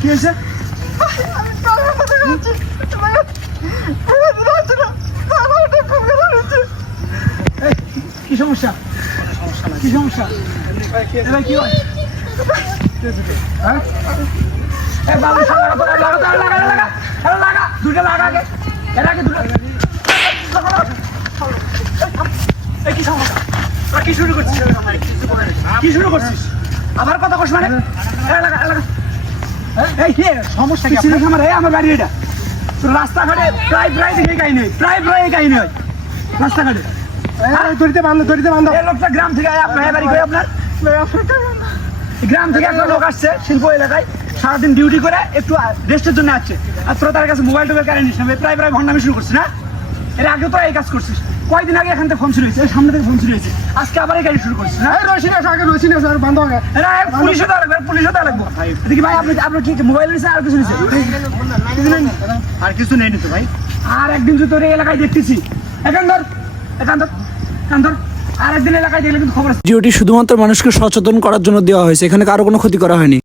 কি হয়েছে? কি সমস্যা? কি সমস্যা? কি হয়? দুটো লাগা এর আগে দুটো কি সমস্যা? কি শুরু করছিস? কি শুরু করছিস? আমার কথা কস মানে সমস্যা কি আমার? আমার বাড়ি এটা রাস্তাঘাটে প্রায় দেখে কাহিনী হয়, প্রায় কাহিনী হয় রাস্তাঘাটে। দড়িতে বান্ধব এই লোকটা গ্রাম থেকে আপনার বাড়ি করে আপনার গ্রাম থেকে একটা লোক আসছে শিল্প এলাকায়, সারাদিন ডিউটি করে একটু রেস্টের জন্য আসছে, আর তোরা তার কাছে মোবাইল টোবাইল কারেন্ট নিস না, প্রায় ভণ্ডামি শুরু করছিস না? এর আগে তো এই কাজ করছিস, কয়দিন আগে এখান থেকে ফোন শুরু হয়েছে, সামনে থেকে ফোন শুরু হয়েছে, আজকে আবার এই গাড়ি শুরু করছিস না? পুলিশও দেওয়া লাগবে। দেখি ভাই আপনার কি মোবাইল নিয়েছে আর কিছু নিয়েছে? আর কিছু নেই তো ভাই। আর একদিন তো তোর এই এলাকায় দেখতেছি, এখান ধর আর একদিন এলাকায় দেখলে কিন্তু খবর। ভিডিওটি শুধুমাত্র মানুষকে সচেতন করার জন্য দেওয়া হয়েছে, এখানে কারো কোনো ক্ষতি করা হয়নি।